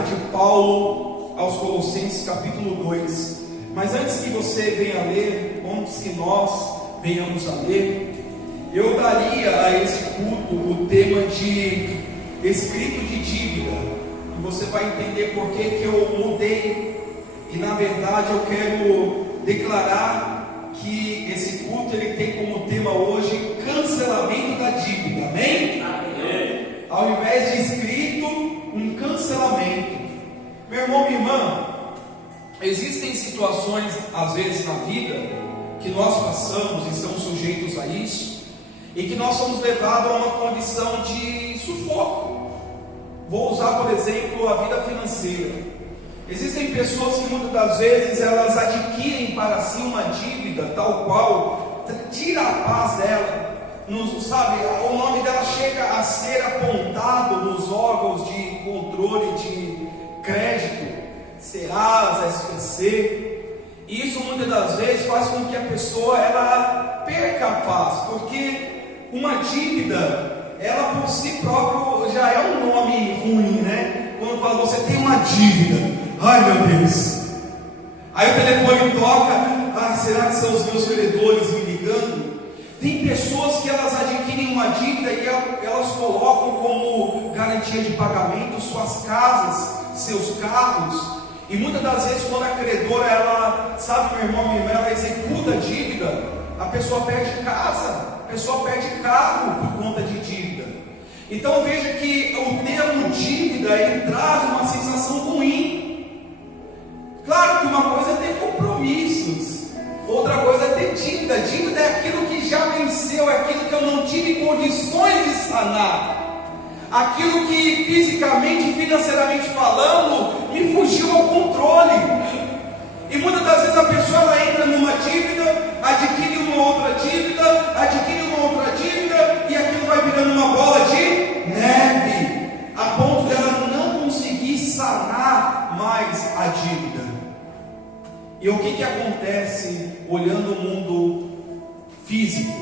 carta de Paulo aos Colossenses, capítulo 2. Mas antes que você venha ler, antes que nós venhamos a ler, eu daria a esse culto o tema de escrito de dívida. E você vai entender por que eu mudei. E na verdade eu quero declarar que esse culto ele tem como tema hoje cancelamento da dívida. Amém? Amém. Ao invés de escrito, um cancelamento. Meu irmão, minha irmã, existem situações às vezes na vida que nós passamos e estamos sujeitos a isso, e que nós somos levados a uma condição de sufoco. Vou usar, por exemplo, a vida financeira. Existem pessoas que muitas das vezes elas adquirem para si uma dívida tal qual tira a paz dela. Sabe, o nome dela chega a ser apontado nos órgãos de controle de crédito, Serasa, SPC. E isso muitas das vezes faz com que a pessoa ela perca a paz, porque uma dívida, ela por si própria já é um nome ruim, né? Quando fala, você tem uma dívida, ai meu Deus, aí o telefone toca, será que são os meus credores me ligando? Tem pessoas que elas adquirem uma dívida e elas colocam como garantia de pagamento suas casas, seus carros. E muitas das vezes quando a credora, ela, sabe, meu irmão, minha irmã, ela executa a dívida, a pessoa perde casa, a pessoa perde carro por conta de dívida. Então veja que o termo dívida, ele traz uma sensação ruim. Claro que uma coisa é ter compromissos, outra coisa é ter dívida. Dívida é aquilo que já venceu, é aquilo que eu não tive condições de sanar, aquilo que fisicamente e financeiramente falando me fugiu ao controle. E muitas das vezes a pessoa ela entra numa dívida, adquire uma outra dívida, adquire uma outra dívida, e aquilo vai virando uma bola de neve, a ponto dela não conseguir sanar mais a dívida. E o que acontece olhando o mundo físico?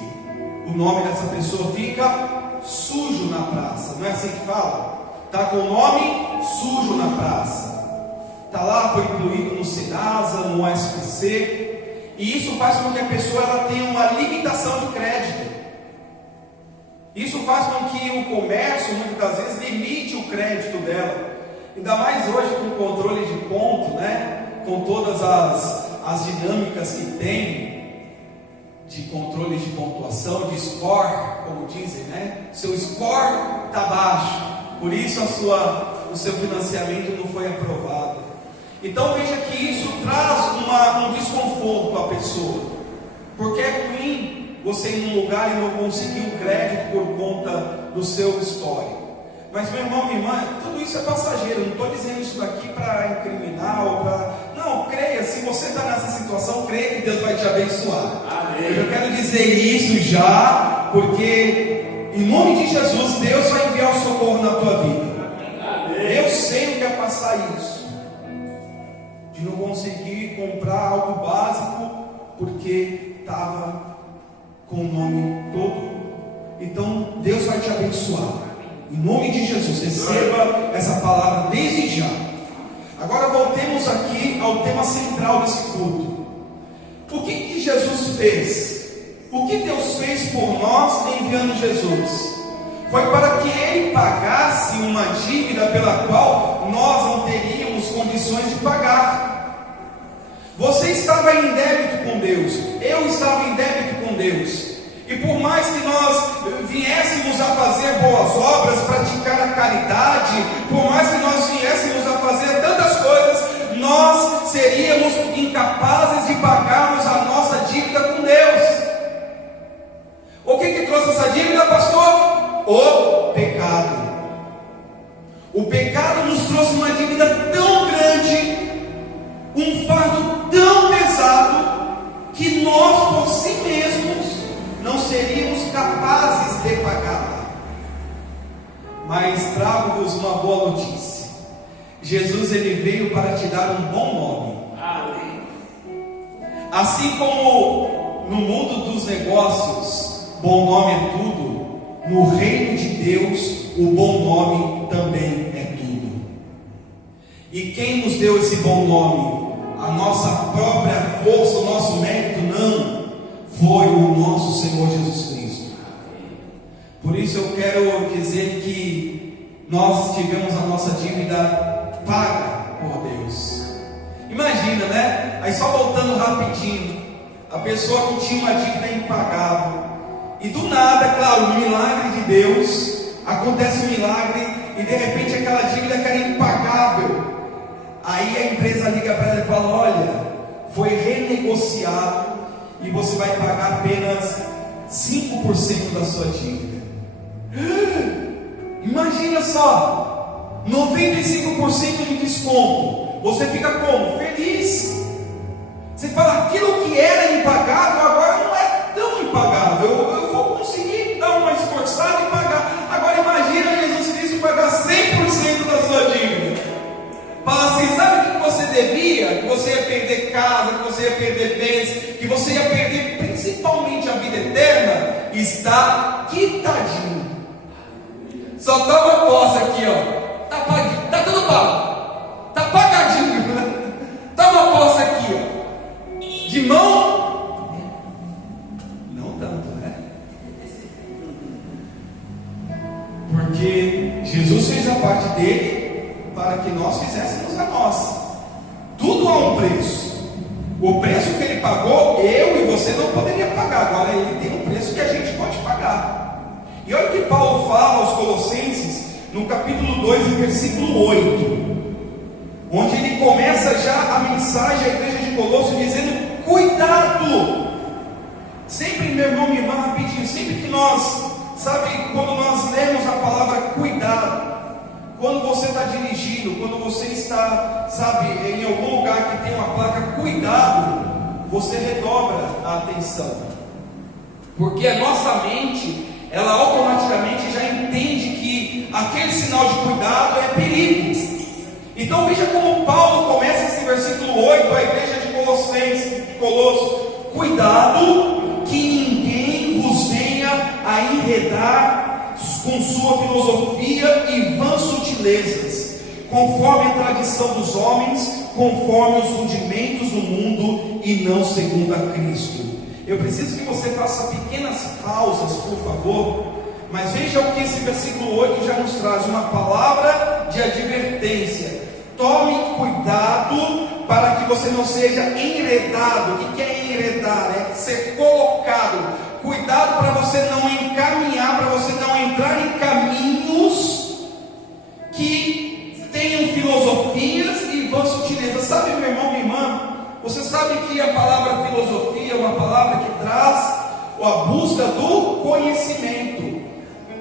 O nome dessa pessoa fica sujo na praça, não é assim que fala? Está com o nome sujo na praça, está lá, foi incluído no Serasa, no SPC, e isso faz com que a pessoa ela tenha uma limitação de crédito. Isso faz com que o comércio muitas das vezes limite o crédito dela, ainda mais hoje com o controle de ponto, né? Com todas as dinâmicas que tem de controle de pontuação, de score, como dizem, né? Seu score está baixo, por isso o seu financiamento não foi aprovado. Então veja que isso traz um desconforto à pessoa, porque é ruim você ir num lugar e não conseguir um crédito por conta do seu histórico. Mas meu irmão, minha irmã, tudo isso é passageiro. Não estou dizendo isso daqui para incriminar ou para... Não, creia, se você está nessa situação, creia que Deus vai te abençoar. Amém. Eu quero dizer isso já, porque em nome de Jesus, Deus vai enviar o socorro na tua vida. Amém. Eu sei o que é passar isso, de não conseguir comprar algo básico, porque estava com o nome todo. Então Deus vai te abençoar. Em nome de Jesus, receba essa palavra desde já. Agora voltemos aqui ao tema central desse culto. O que Jesus fez? O que Deus fez por nós enviando Jesus? Foi para que Ele pagasse uma dívida pela qual nós não teríamos condições de pagar. Você estava em débito com Deus, eu estava em débito com Deus. E por mais que nós viéssemos a fazer boas obras, praticar a caridade, por mais que nós viéssemos a fazer tantas coisas, nós seríamos incapazes de pagarmos a nossa dívida com Deus. O que trouxe essa dívida, pastor? O pecado. O pecado nos trouxe uma dívida tão grande, um fardo tão pesado, que nós por si mesmos não seríamos capazes de pagá-la. Mas trago-vos uma boa notícia. Jesus ele veio para te dar um bom nome. Amém. Assim como no mundo dos negócios, bom nome é tudo, no reino de Deus, o bom nome também é tudo. E quem nos deu esse bom nome? A nossa própria força, o nosso mérito? Não. Foi o nosso Senhor Jesus Cristo. Por isso eu quero dizer que nós tivemos a nossa dívida paga por Deus. Imagina, né? Aí só voltando rapidinho, a pessoa que tinha uma dívida impagável, e do nada, claro, um milagre de Deus, acontece um milagre, e de repente aquela dívida que era impagável, aí a empresa liga para ela e fala: olha, foi renegociado e você vai pagar apenas 5% da sua dívida. Imagina só, 95% de desconto. Você fica como? Feliz. Você fala, aquilo que era impagável agora não é tão impagável. Eu vou conseguir dar uma esforçada e pagar. Agora imagina Jesus Cristo pagar 100% da sua dívida. Fala assim, sabe o que você devia? Que você ia perder casa, que você ia perder bens, que você ia perder principalmente a vida eterna. Está quitadinho. Só toma posse aqui, ó. Tá pagadinho, tá tudo pago. Tá pagadinho. Toma posse aqui, ó. De mão? Não tanto, né? Porque Jesus fez a parte dele para que nós fizéssemos a nossa. Tudo há um preço. O preço que ele pagou, eu e você não poderia pagar. Agora ele tem um preço que a gente pode pagar. E olha o que Paulo fala aos Colossenses, no capítulo 2, no versículo 8, onde ele começa já a mensagem à igreja de Colossos dizendo: cuidado. Sempre, meu irmão, minha irmã, rapidinho, sempre que nós, sabe, quando nós lemos a palavra cuidado, quando você está dirigindo, quando você está, sabe, em algum lugar que tem uma placa cuidado, você redobra a atenção, porque a nossa mente, ela automaticamente já entende que aquele sinal de cuidado é perigo. Então veja como Paulo começa esse versículo 8, a igreja de Colossos: cuidado que ninguém vos venha a enredar com sua filosofia e vãs sutilezas, conforme a tradição dos homens, conforme os rudimentos do mundo, e não segundo a Cristo. Eu preciso que você faça pequenas pausas, por favor, mas veja o que esse versículo 8 já nos traz, uma palavra de advertência. Tome cuidado para que você não seja enredado. O que é enredar? É ser colocado. Cuidado para você não encaminhar, para você não entrar em caminhos que tenham filosofias e vãs sutilezas. Sabe, meu irmão, minha irmã, você sabe que a palavra filosofia é uma palavra que traz a busca do conhecimento.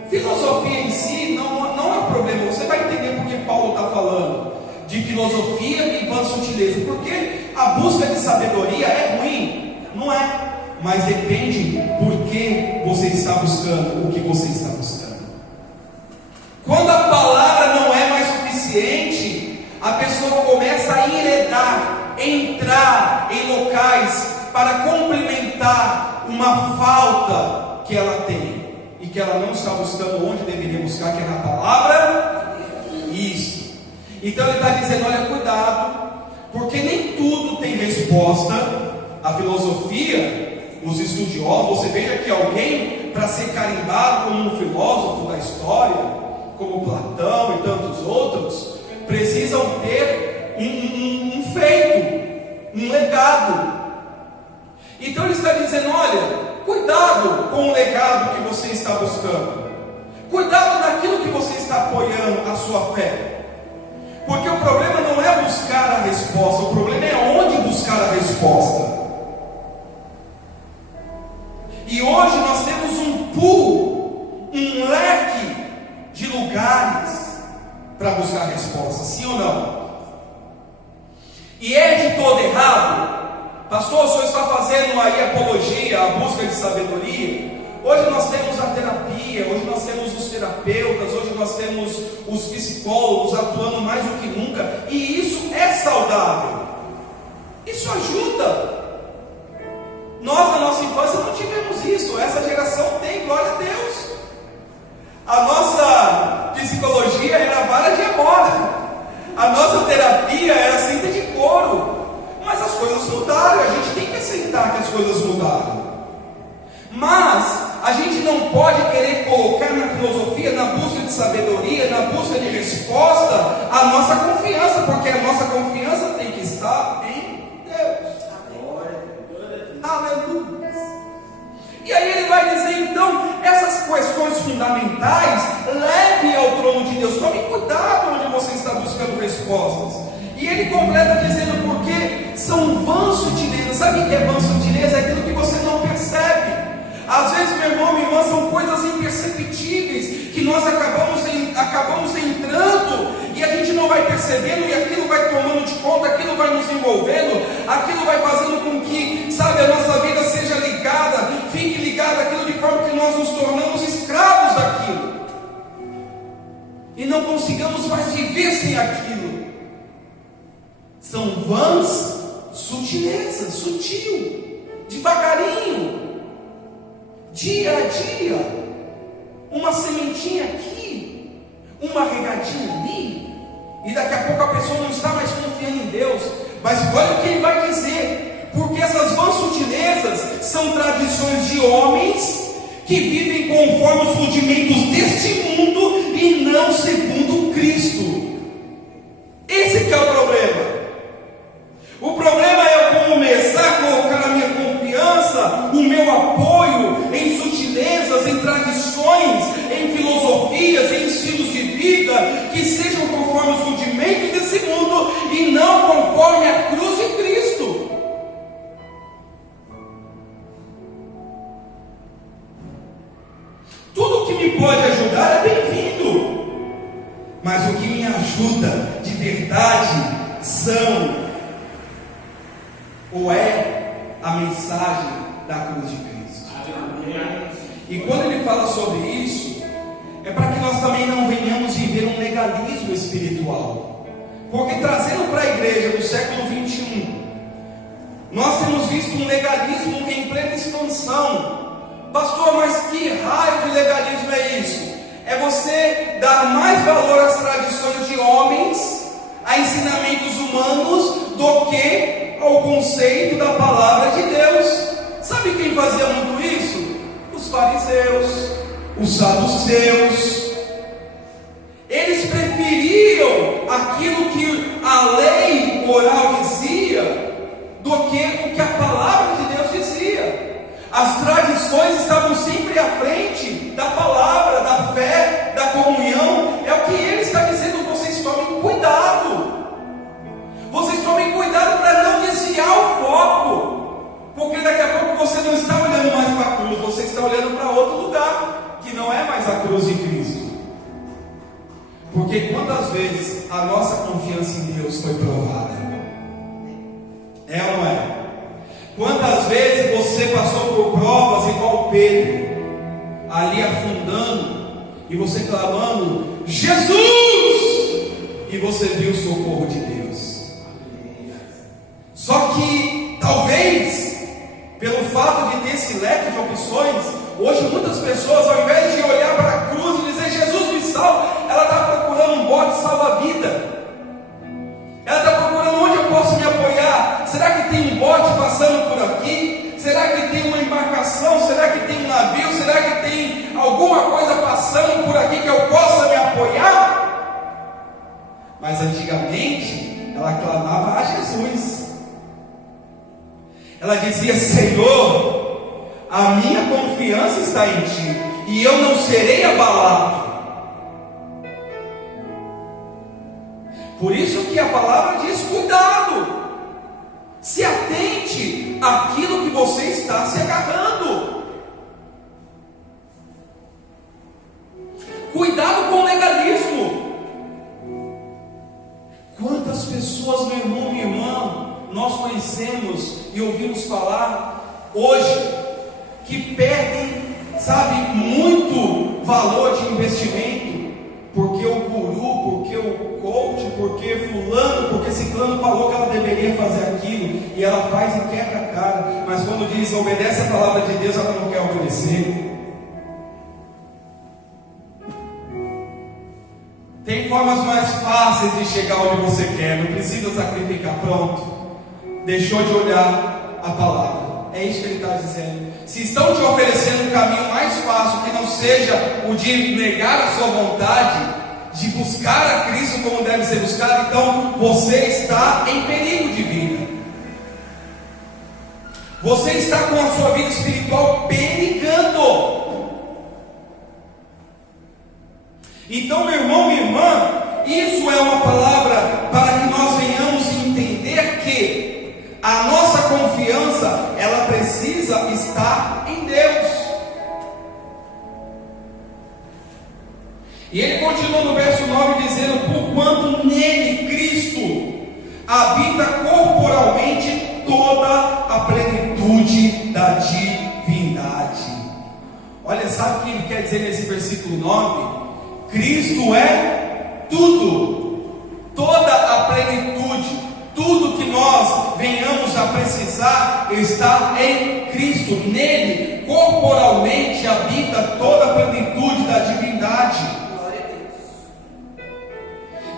Filosofia em si não é problema. Você vai entender porque Paulo está falando de filosofia e vã sutileza, porque a busca de sabedoria é ruim, não é? Mas depende por que você está buscando o que você está buscando. Quando a palavra não é mais suficiente, a pessoa começa a enredar, entrar em locais para complementar uma falta que ela tem e que ela não está buscando onde deveria buscar, que é na palavra. Isso. Então ele está dizendo: olha, cuidado, porque nem tudo tem resposta. A filosofia, os estudiosos, você veja que alguém, para ser carimbado como um filósofo da história, como Platão e tantos outros, precisam ter um feito, um legado. Então ele está dizendo: olha, cuidado com o legado que você está buscando, cuidado naquilo que você está apoiando a sua fé. Porque o problema não é buscar a resposta, o problema é onde buscar a resposta. E hoje nós temos um pool, um leque de lugares para buscar a resposta, sim ou não? E é de todo errado? Pastor, o senhor está fazendo aí apologia à busca de sabedoria? Hoje nós temos a terapia, hoje nós temos os terapeutas, hoje nós temos os psicólogos atuando mais do que nunca, e isso é saudável, isso ajuda. Nós na nossa infância não tivemos isso, essa geração tem, glória a Deus. A nossa psicologia era vara de amora, a nossa terapia ali era cinta de couro. Mas as coisas mudaram, a gente tem que aceitar que as coisas mudaram. Mas a gente não pode querer colocar na filosofia, na busca de sabedoria, na busca de resposta, a nossa confiança, porque a nossa confiança tem que estar em Deus. Aleluia. E aí ele vai dizer, então, essas questões fundamentais, leve ao trono de Deus. Tome cuidado onde você está buscando respostas. E ele completa dizendo, porque são vãs sutilezas. Sabe o que é vã sutileza? É aquilo que você não percebe. Às vezes, meu irmão, minha irmã, são coisas imperceptíveis que nós acabamos entrando e a gente não vai percebendo, e aquilo vai tomando de conta, aquilo vai nos envolvendo, aquilo vai fazendo com que, sabe, a nossa vida seja ligada, fique ligada àquilo, de forma que nós nos tornamos escravos daquilo e não consigamos mais viver sem aquilo. São vãs sutilezas, sutil, devagarinho, dia a dia, uma sementinha aqui, uma regadinha ali, e daqui a pouco a pessoa não está mais confiando em Deus. Mas olha o que ele vai dizer, porque essas vãs sutilezas são tradições de homens que vivem conforme os rudimentos deste mundo e não segundo Cristo. Esse que é o problema. O problema é eu começar a colocar a minha confiança, o meu apoio em sutilezas, em tradições, em filosofias, em estilos de vida que sejam conforme os rudimentos desse mundo e não conforme a cruz de Cristo. Tudo que me pode ajudar é bem-vindo, mas o que me ajuda de verdade ou é a mensagem da cruz de Cristo. E quando ele fala sobre isso, é para que nós também não venhamos viver um legalismo espiritual. Porque trazendo para a igreja do século 21, nós temos visto um legalismo em plena expansão. Pastor, mas que raio de legalismo é isso? É você dar mais valor às tradições de homens, a ensinamentos humanos, do que ao conceito da palavra de Deus. Sabe quem fazia muito isso? Os fariseus, os saduceus. Eles preferiam aquilo que a lei oral dizia do que o que a palavra de Deus dizia. As tradições estavam sempre à frente da palavra, da fé, da comunhão. É o que ele está dizendo. Vocês tomem cuidado. Vocês tomem cuidado para não desviar o foco, porque daqui a pouco você não está olhando mais para a cruz, você está olhando para outro lugar, que não é mais a cruz de Cristo. Porque quantas vezes a nossa confiança em Deus foi provada? É ou não é? Quantas vezes você passou por provas igual Pedro, ali afundando, e você clamando, Jesus! E você viu o socorro de Deus. Só que, talvez, pelo fato de ter esse leque de opções, hoje muitas pessoas, ao invés de olhar para a cruz e dizer, Jesus me salva, ela está procurando um bote salva-vida. Ela está procurando onde eu posso me apoiar. Será que tem um bote passando por aqui? Será que tem uma embarcação? Será que tem um navio? Será que tem alguma coisa passando por aqui que eu possa me apoiar? Mas antigamente, ela clamava a Jesus. Ela dizia, Senhor, a minha confiança está em Ti, e eu não serei abalado. Por isso que a palavra diz, cuidado, se atente àquilo que você está se agarrando. Cuidado com o legalismo. Quantas pessoas, meu irmão, minha irmã, nós conhecemos e ouvimos falar hoje, que perdem, sabe, muito valor de investimento, porque o guru, porque o coach, porque fulano, porque ciclano falou que ela deveria fazer aquilo, e ela faz e quebra a cara, mas quando diz, obedece a palavra de Deus, ela não quer obedecer. Tem formas mais fáceis de chegar onde você quer, não precisa sacrificar. Pronto, deixou de olhar a palavra. É isso que ele está dizendo. Se estão te oferecendo um caminho mais fácil, que não seja o de negar a sua vontade, de buscar a Cristo como deve ser buscado, então você está em perigo de vida. Você está com a sua vida espiritual perigando. Então, meu irmão, minha irmã, isso é uma palavra para que nós venhamos entender que a nossa confiança, ela precisa estar em Deus. E ele continua no verso 9 dizendo: porquanto nele, Cristo, habita corporalmente toda a plenitude da divindade. Olha, sabe o que ele quer dizer nesse versículo 9? Cristo é tudo, toda a plenitude, tudo que nós venhamos a precisar está em Cristo. Nele, corporalmente, habita toda a plenitude da divindade. Glória a Deus.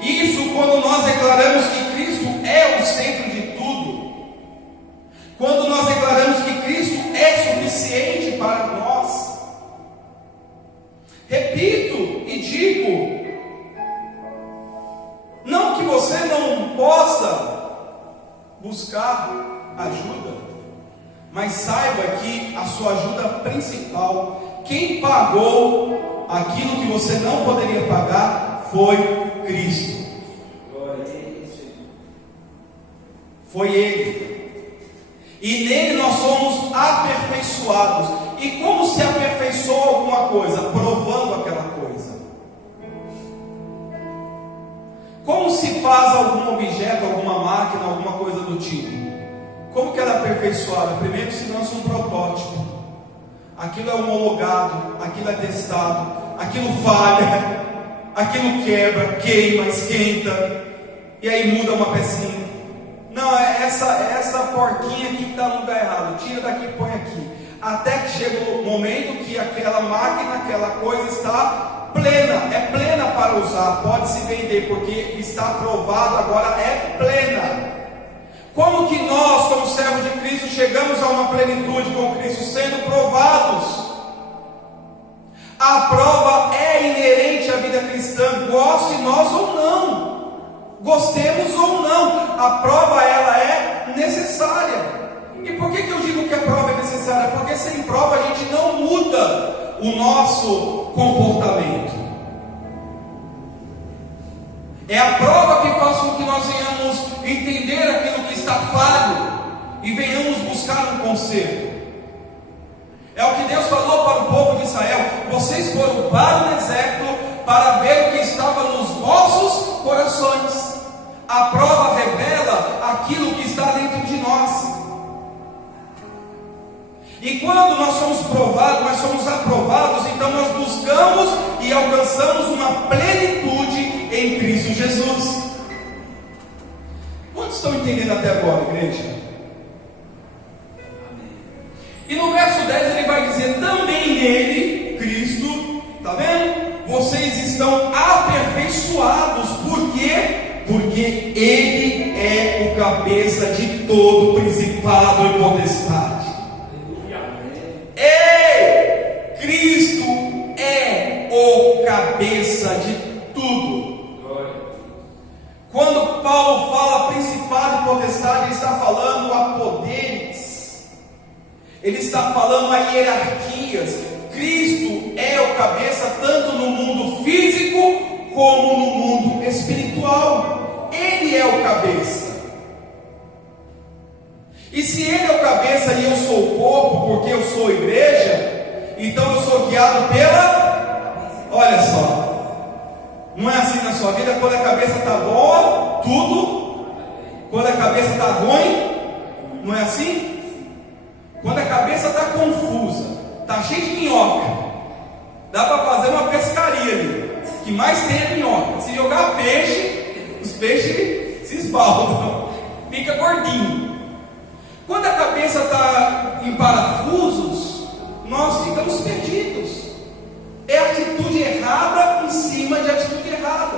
Isso quando nós declaramos que Cristo é o centro de tudo, quando nós declaramos que Cristo é suficiente para nós. Repito e digo, não que você não possa buscar ajuda, mas saiba que a sua ajuda principal, quem pagou aquilo que você não poderia pagar, foi Cristo. Foi Ele. E nele nós somos aperfeiçoados. E como se aperfeiçoa alguma coisa? Provando aquela coisa. Como se faz algum objeto, alguma máquina, alguma coisa do tipo? Como que ela é aperfeiçoada? Primeiro se lança um protótipo. Aquilo é homologado, aquilo é testado, aquilo falha, aquilo quebra, queima, esquenta, e aí muda uma pecinha. Não, é essa porquinha aqui que está no lugar errado, tira daqui e põe aqui. Até que chega o momento que aquela máquina, aquela coisa está plena, é plena para usar, pode se vender, porque está aprovado, agora é plena. Como que nós, como servos de Cristo, chegamos a uma plenitude com Cristo? Sendo provados. A prova é inerente à vida cristã, goste nós ou não, gostemos ou não, a prova ela é necessária. E por que eu digo que a prova é necessária? Porque sem prova a gente não muda o nosso comportamento. É a prova que faz com que nós venhamos entender aquilo que está falho e venhamos buscar um conserto. É o que Deus falou para o povo de Israel: vocês foram para o deserto para ver o que estava nos vossos corações. A prova revela aquilo que está dentro de nós. E quando nós somos provados, nós somos aprovados, então nós buscamos e alcançamos uma plenitude em Cristo Jesus. Quantos estão entendendo até agora, igreja? E no verso 10 ele vai dizer: também nele, Cristo, está vendo? Vocês estão aperfeiçoados. Por quê? Porque Ele é o cabeça de todo principado e potestade. Cristo é o cabeça de tudo. Quando Paulo fala principado e potestade, ele está falando a poderes, ele está falando a hierarquias. Cristo é o cabeça tanto no mundo físico como no mundo espiritual. Ele é o cabeça. E se Ele é o cabeça e eu sou o corpo, porque eu sou igreja, então eu sou guiado pela... Olha só, não é assim na sua vida? Quando a cabeça está boa, tudo. Quando a cabeça está ruim, não é assim? Quando a cabeça está confusa, está cheia de minhoca, dá para fazer uma pescaria ali. O que mais tem é minhoca. Se jogar peixe, os peixes se esbaldam, fica gordinho. Quando a cabeça está em parafusos, nós ficamos perdidos. É atitude errada em cima de atitude errada.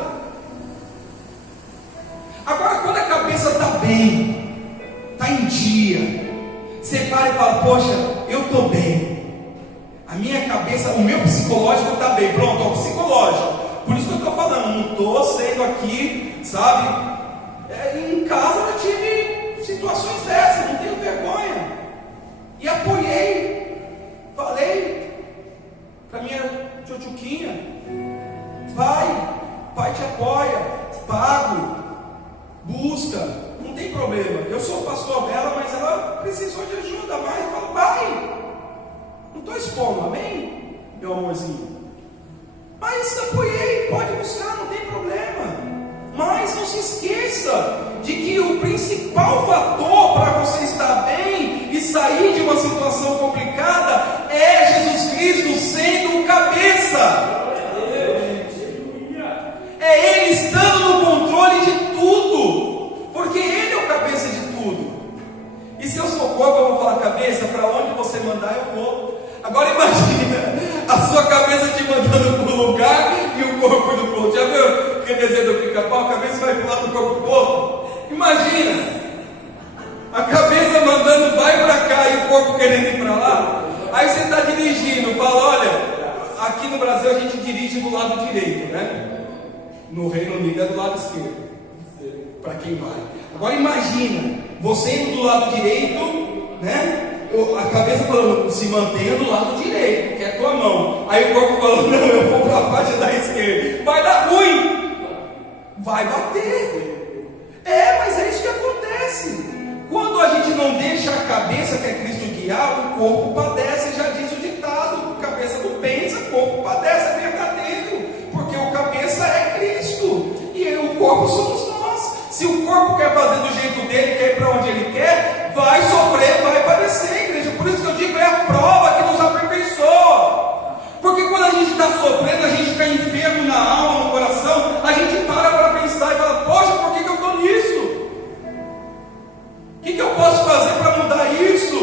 cabeça está bem, está em dia, você para e fala, poxa, eu estou bem, a minha cabeça, o meu psicológico está bem, pronto, é o psicológico. Por isso que eu estou falando, não estou sendo aqui, sabe, em casa eu tive situações dessas, não tenho vergonha, e apoiei, falei para minha tchutchuquinha, vai, pai te apoia, pago, busca, não tem problema, eu sou o pastor dela, mas ela precisou de ajuda, mas eu falo, vai, não estou expondo, amém, meu amorzinho, mas apoiei, pode buscar, não tem problema. Mas não se esqueça de que o principal fator para você estar bem e sair de uma situação complicada é Jesus Cristo sendo o cabeça. É Ele estando no controle de tudo, porque Ele é o cabeça de tudo. E se eu sou corpo, eu vou falar cabeça, para onde você mandar eu vou. Agora imagina a sua cabeça te mandando para um lugar e o corpo do outro. Já viu aquele desenho do Pica-Pau? A cabeça vai pular do corpo do outro. Imagina a cabeça mandando vai para cá e o corpo querendo ir para lá. Aí você está dirigindo, fala, olha, aqui no Brasil a gente dirige do lado direito, né? No Reino Unido é do lado esquerdo, para quem vai. Agora imagina você indo do lado direito, né? A cabeça falando, se mantenha do lado direito, que é a tua mão. Aí o corpo falando, não, eu vou para a faixa da esquerda. Vai dar ruim, vai bater. Mas é isso que acontece. Quando a gente não deixa a cabeça, que é Cristo, guiar, o corpo padece. Já diz o ditado, cabeça não pensa, corpo padece, é verdadeiro. Porque o cabeça é Cristo e o corpo somos nós. Se o corpo quer fazer do jeito dele, quer ir para onde ele quer, vai sofrer, vai padecer, igreja. Por isso que eu digo, é a prova que nos aperfeiçoa. Porque quando a gente está sofrendo, a gente está enfermo na alma, no coração, a gente para pensar e fala, poxa, por que eu estou nisso? O que eu posso fazer para mudar isso?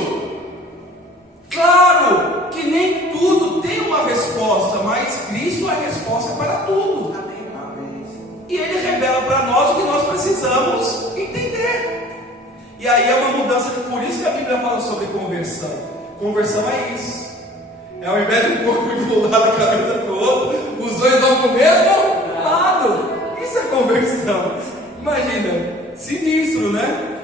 Claro que nem tudo tem uma resposta, mas Cristo é a resposta para tudo. E Ele revela para nós o que nós precisamos entender. E aí é uma mudança, por isso que a Bíblia fala sobre conversão. Conversão é isso. É ao invés de um corpo ir para um lado, a cabeça para o outro, os dois vão para o mesmo lado. Isso é conversão. Imagina, sinistro, né?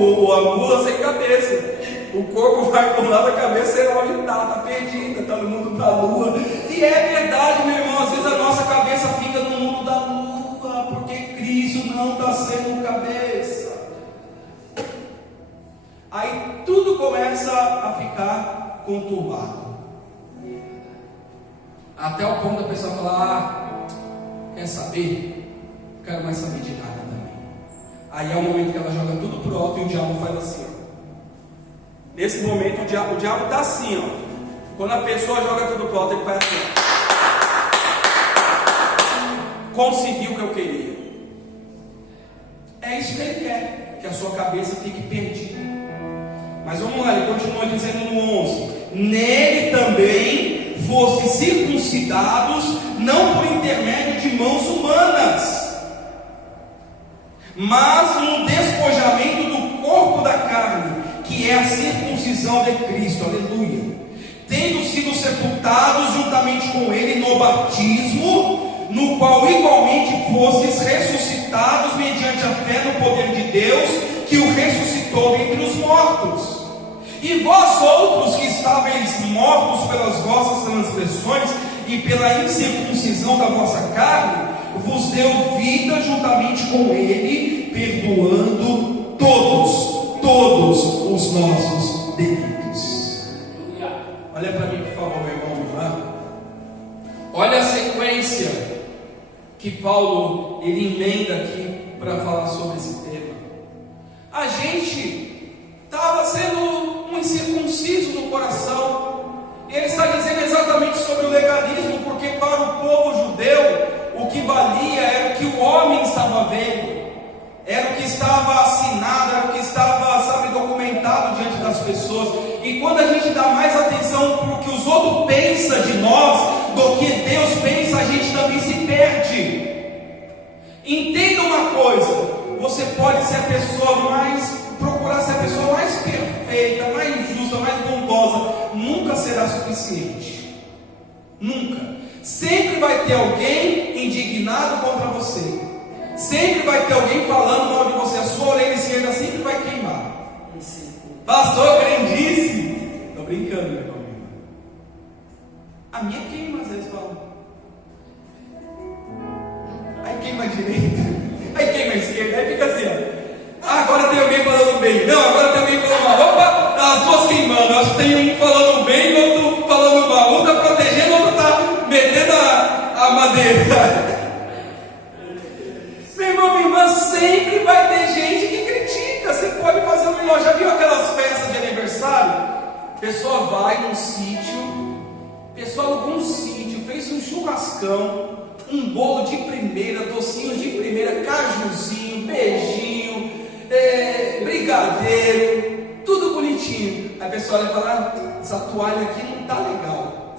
A mula sem cabeça. O corpo vai para um lado, a cabeça sei lá onde está perdida, está no mundo da lua. E é verdade, meu irmão, às vezes a nossa cabeça fica no mundo da lua, porque Cristo não está sendo cabeça. Aí tudo começa a ficar conturbado. Até o ponto da pessoa falar, quer saber? Não quero mais saber de nada também. Aí é o momento que ela joga tudo pro alto e o diabo faz assim, ó. Nesse momento o diabo está assim, ó. Quando a pessoa joga tudo pro alto, ele faz assim, ó. Conseguiu o que eu queria. É isso que ele quer, que a sua cabeça fique perdida. Mas vamos lá, ele continua dizendo no 11: nele também fossem circuncidados, não por intermédio de mãos humanas, mas no despojamento do corpo da carne, que é a circuncisão de Cristo, aleluia, tendo sido sepultados juntamente com Ele no batismo, no qual igualmente fostes ressuscitados mediante a fé no poder de Deus, que o ressuscitou dentre os mortos. E vós outros que estáveis mortos pelas vossas transgressões e pela incircuncisão da vossa carne, vos deu vida juntamente com Ele, perdoando todos os nossos delitos. Olha para mim, por favor, meu irmão, meu irmão. Olha a sequência que Paulo ele emenda aqui para falar sobre esse tema. A gente estava sendo um incircunciso no coração. Ele está dizendo exatamente sobre o legalismo, porque para o povo judeu o que valia era o que o homem estava vendo, era o que estava assinado, era o que estava, sabe, documentado diante das pessoas. E quando a gente dá mais atenção para o que os outros pensam de nós do que Deus pensa, a gente também se perde. Entenda uma você pode ser a pessoa procurar ser a pessoa mais perfeita, mais justa, mais bondosa, nunca será suficiente. Nunca. Sempre vai ter alguém indignado contra você. Sempre vai ter alguém falando mal de você. A sua orelha esquerda sempre vai queimar. Pastor, crendice. Estou brincando, meu irmão. A minha queima às vezes, fala. Aí queima a direita, aí queima a esquerda, aí fica assim, ó. Agora tem alguém falando bem. Não, agora tem alguém falando mal. Opa, as duas queimando. Acho que tem um falando bem e outro falando mal. Um está protegendo, outro está metendo a madeira. Meu irmão, minha irmã, sempre vai ter gente que critica. Você pode fazer um elogio. Já viu aquelas festas de aniversário? A pessoa vai num sítio, a pessoa alugou um sítio, fez um churrascão, um bolo de primeira, docinhos de primeira, cajuzinho, beijinho, brigadeiro, tudo bonitinho. Aí a pessoa olha e fala: essa toalha aqui não está legal.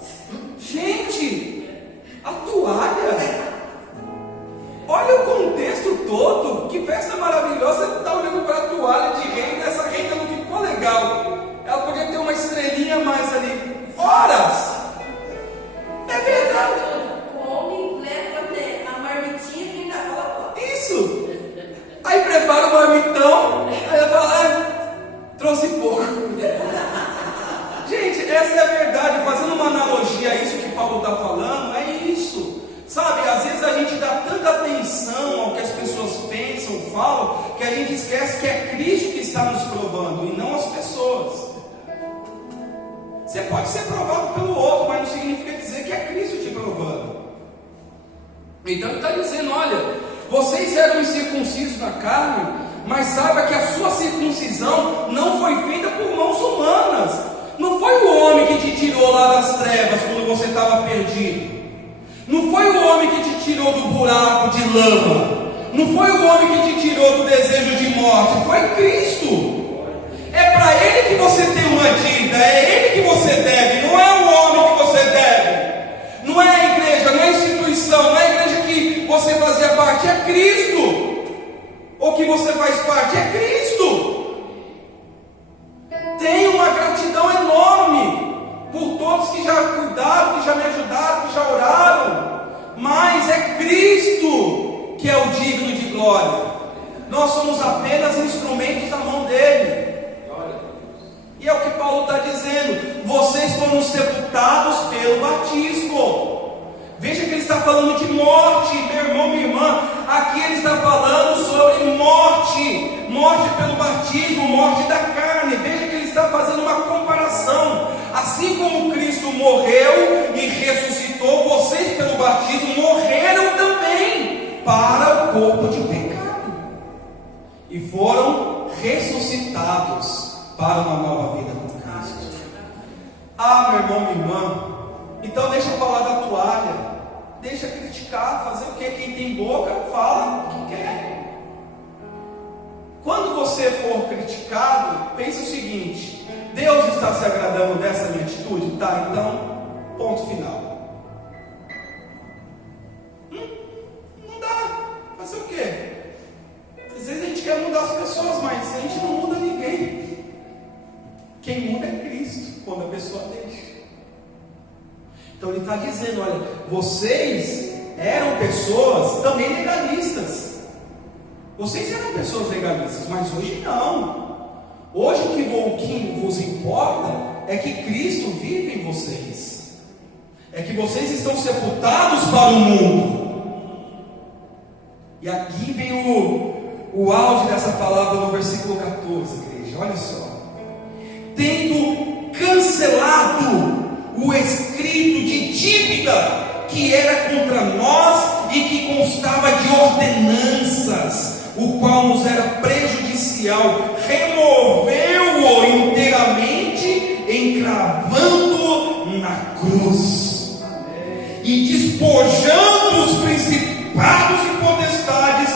Gente, a toalha, olha o contexto todo. Que festa maravilhosa. Você está olhando para a toalha de renda, essa renda não ficou legal. Ela podia ter uma estrelinha a mais ali. Horas! É verdade. Come, leva a marmitinha e ainda fala. Isso! Aí prepara o marmitão, aí ela fala: trouxe pouco. Gente, essa é a verdade. Fazendo uma analogia a isso que Paulo está falando, é isso. Sabe, às vezes a gente dá tanta atenção ao que as pessoas pensam, falam, que a gente esquece que é Cristo que está nos provando e não as pessoas. Você pode ser provado pelo outro, mas não significa dizer que é Cristo te provando. Então ele está dizendo: olha, vocês eram incircuncisos na carne, mas saiba que a sua circuncisão não foi feita por mãos humanas. Não foi o homem que te tirou lá das trevas quando você estava perdido. Não foi o homem que te tirou do buraco de lama. Não foi o homem que te tirou do desejo de morte. Foi Cristo. É para Ele que você tem uma dívida. É Ele que você deve. Não é o homem que você deve. Não é a igreja, não é a instituição, não é a igreja que você fazia parte. É Cristo. Ou que você faz parte. É Cristo. Tenho uma gratidão enorme por todos que já cuidaram, que já me ajudaram, que já oraram. Mas é Cristo que é o digno de glória. Nós somos apenas instrumentos da mão dele. E é o que Paulo está dizendo: vocês foram sepultados pelo batismo. Veja que ele está falando de morte, meu irmão, minha irmã. Aqui ele está falando sobre morte. Morte pelo batismo, morte da carne. Veja que ele está fazendo uma comparação. Assim como Cristo morreu e ressuscitou, vocês pelo batismo morreram também para o corpo de pecado e foram ressuscitados para uma nova vida com Cristo. Ah, meu irmão, minha irmã, então deixa eu falar da toalha, deixa criticar, fazer o que? Quem tem boca fala o que quer. Quando você for criticado, pense o seguinte: Deus está se agradando dessa minha atitude? Tá, então, ponto final. Não dá. Fazer o quê? Às vezes a gente quer mudar as pessoas, mas a gente não muda ninguém. Quem muda é Cristo, quando a pessoa deixa. Então ele está dizendo: olha, vocês eram pessoas também legalistas. Vocês eram pessoas legalistas, mas hoje não. Hoje o que vos importa é que Cristo vive em vocês. É que vocês estão sepultados para o mundo. E aqui vem o auge dessa palavra no versículo 14, igreja. Olha só: tendo cancelado o escrito de dívida que era contra nós e que constava de ordenanças, o qual nos era prejudicial, removeu-o inteiramente, encravando na cruz, e despojando os principados e potestades,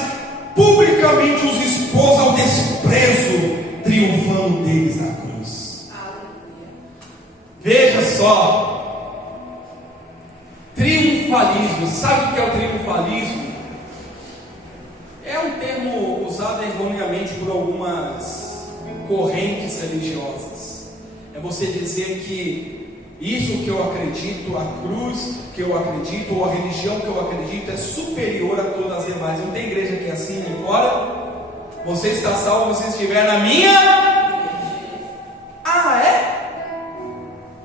publicamente os expôs ao desprezo, triunfando deles na cruz. Veja só, triunfalismo. Sabe o que é o triunfalismo? É um termo usado em erroneamente por algumas correntes religiosas. É você dizer que isso que eu acredito, a cruz que eu acredito, ou a religião que eu acredito é superior a todas as demais. Não tem igreja que é assim nem fora. Você está salvo se estiver na minha. Ah, é?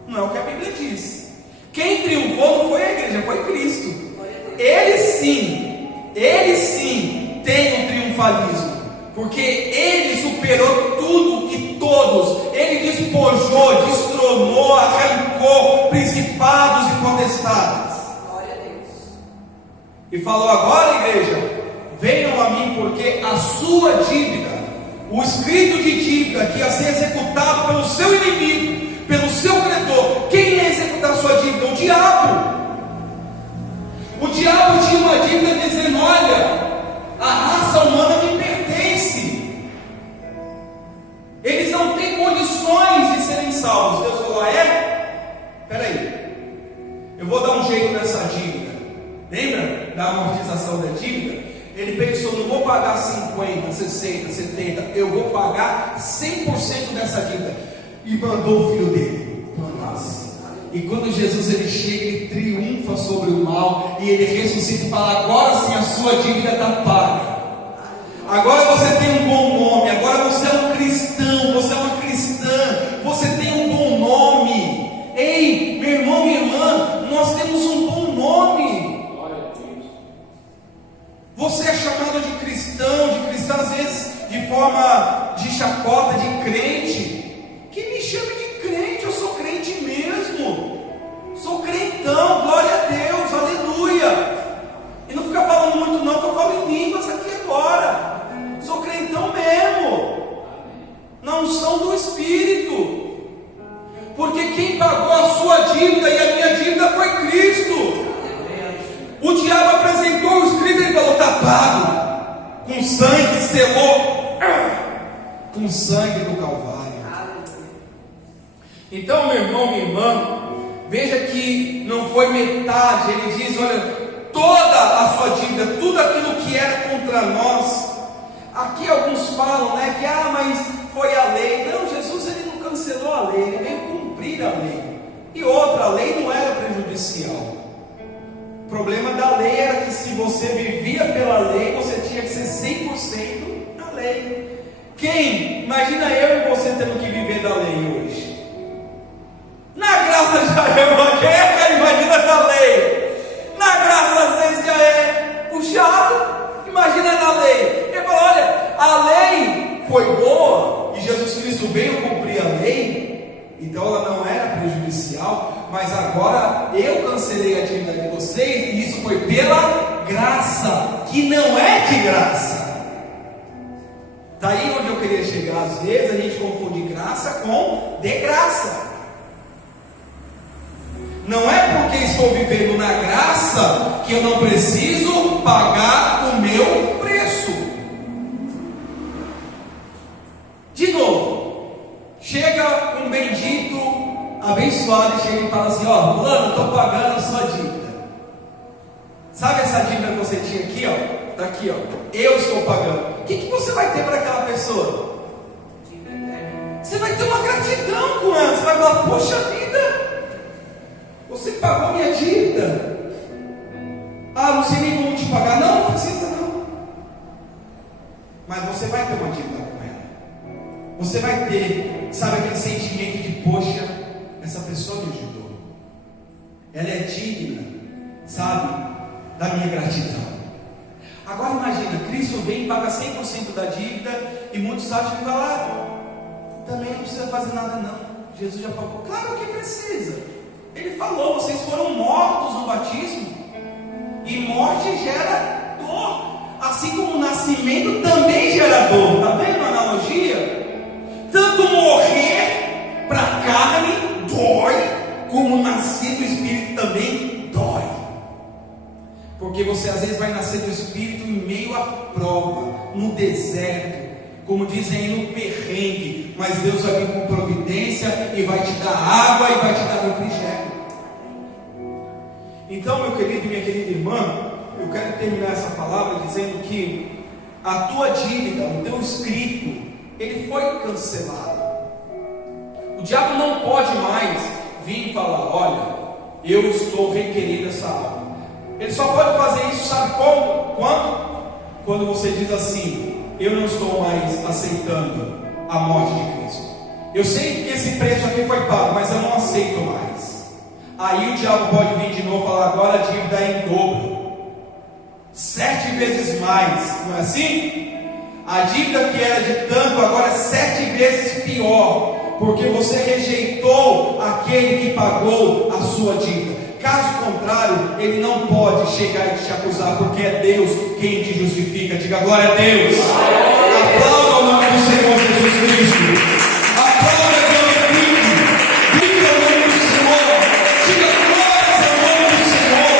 Não é o que a Bíblia diz. Quem triunfou não foi a igreja, foi Cristo. Ele sim tem um triunfalismo, porque ele superou tudo e todos. Ele despojou, destronou, arrancou principados e potestades. Glória a Deus. E falou: agora, igreja, venham a mim, porque a sua dívida, o escrito de dívida que ia ser executado pelo seu inimigo, pelo seu credor, quem ia executar a sua dívida? O diabo. O diabo tinha uma dívida dizendo: olha, a raça humana me pertence, eles não têm condições de serem salvos. Deus falou: ah, é? Peraí, eu vou dar um jeito nessa dívida. Lembra da amortização da dívida? Ele pensou: não vou pagar 50, 60, 70, eu vou pagar 100% dessa dívida. E mandou o filho dele para nós. E quando Jesus ele chega, ele triunfa sobre o mal, e ele ressuscita e fala: agora sim a sua dívida está paga. Agora você tem um bom nome, agora você é um cristão, você é uma cristã, você tem um bom nome. Ei, meu irmão, minha irmã, nós temos um bom nome. Você é chamado de cristão, de cristã, às vezes de forma de chacota, de crente. Que me chame de crente, eu sou crente mesmo. Sou crentão, glória a Deus, aleluia. E não fica falando muito não, que eu falo em línguas aqui agora. Sou crentão mesmo, na unção do Espírito. Porque quem pagou a sua dívida e a minha dívida foi Cristo. O diabo apresentou o escrito e falou: está pago, com sangue, selou, com sangue do Calvário. Então, meu irmão, minha irmã, veja que não foi metade. Ele diz: olha, toda a sua dívida, tudo aquilo que era contra nós. Aqui alguns falam, né, que mas foi a lei. Não, Jesus ele não cancelou a lei, ele veio cumprir a lei. E outra, a lei não era prejudicial. O problema da lei era que se você vivia pela lei, você tinha que ser 100% da lei. Quem? Imagina eu e você tendo que viver da lei hoje. Na graça já é evangélica, imagina da lei. Na graça às vezes já é puxado, imagina na lei. Ele falou: olha, a lei foi boa e Jesus Cristo veio cumprir a lei, então ela não era prejudicial, mas agora eu cancelei a dívida de vocês, e isso foi pela graça, que não é de graça. Está aí onde eu queria chegar. Às vezes a gente confunde graça com de graça. Não é porque estou vivendo na graça que eu não preciso pagar o meu preço. De novo, chega um bendito abençoado e chega e fala assim: ó, fulano, estou pagando a sua dívida. Sabe essa dívida que você tinha aqui, ó? Está aqui, ó. Eu estou pagando. O que você vai ter para aquela pessoa? Você vai ter uma gratidão com ela. Você vai falar: poxa vida, você pagou minha dívida. Não sei nem como te pagar. Não precisa não. Mas você vai ter uma dívida com ela. Você vai ter, sabe, aquele sentimento de: poxa, essa pessoa me ajudou. Ela é digna, sabe, da minha gratidão. Agora imagina, Cristo vem e paga 100% da dívida, e muitos acham que também não precisa fazer nada não. Jesus já pagou. Claro que precisa. Ele falou: vocês foram mortos no batismo, e morte gera dor, assim como o nascimento também gera dor. Está vendo a analogia? Tanto morrer para a carne dói, como nascer do Espírito também dói. Porque você às vezes vai nascer do Espírito em meio à prova, no deserto, como dizem aí, no perrengue, mas Deus vai vir com providência e vai te dar água e vai te dar refrigério. Então, meu querido e minha querida irmã, eu quero terminar essa palavra dizendo que a tua dívida, o teu escrito, ele foi cancelado. O diabo não pode mais vir e falar: olha, eu estou requerendo essa alma. Ele só pode fazer isso, sabe como? Quando você diz assim: eu não estou mais aceitando a morte de Cristo. Eu sei que esse preço aqui foi pago, mas eu não aceito mais. Aí o diabo pode vir de novo e falar: agora a dívida é em dobro, 7 vezes mais, não é assim? A dívida que era de tanto, agora é 7 vezes pior, porque você rejeitou aquele que pagou a sua dívida. Caso contrário, ele não pode chegar e te acusar, porque é Deus quem te justifica. Diga glória a Deus. Aplauda o nome do Senhor Jesus Cristo. Aplauda Deus vivo. Viva o nome do Senhor. Diga glória ao nome do Senhor.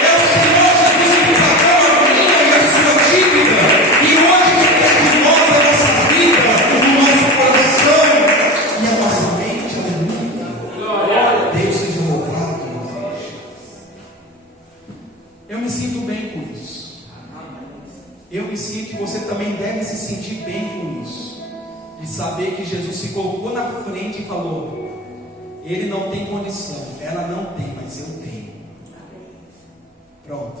É o Senhor Jesus que pagou a minha e a sua dívida. E hoje que quer que nós, a nossa vida, o nosso coração e a nossa mente, aleluia. Deus seja louvado. Eu me sinto bem com isso. Eu me sinto que você também deve se sentir bem com isso. De saber que Jesus se colocou na frente e falou: ele não tem condição, ela não tem, mas eu tenho. Pronto.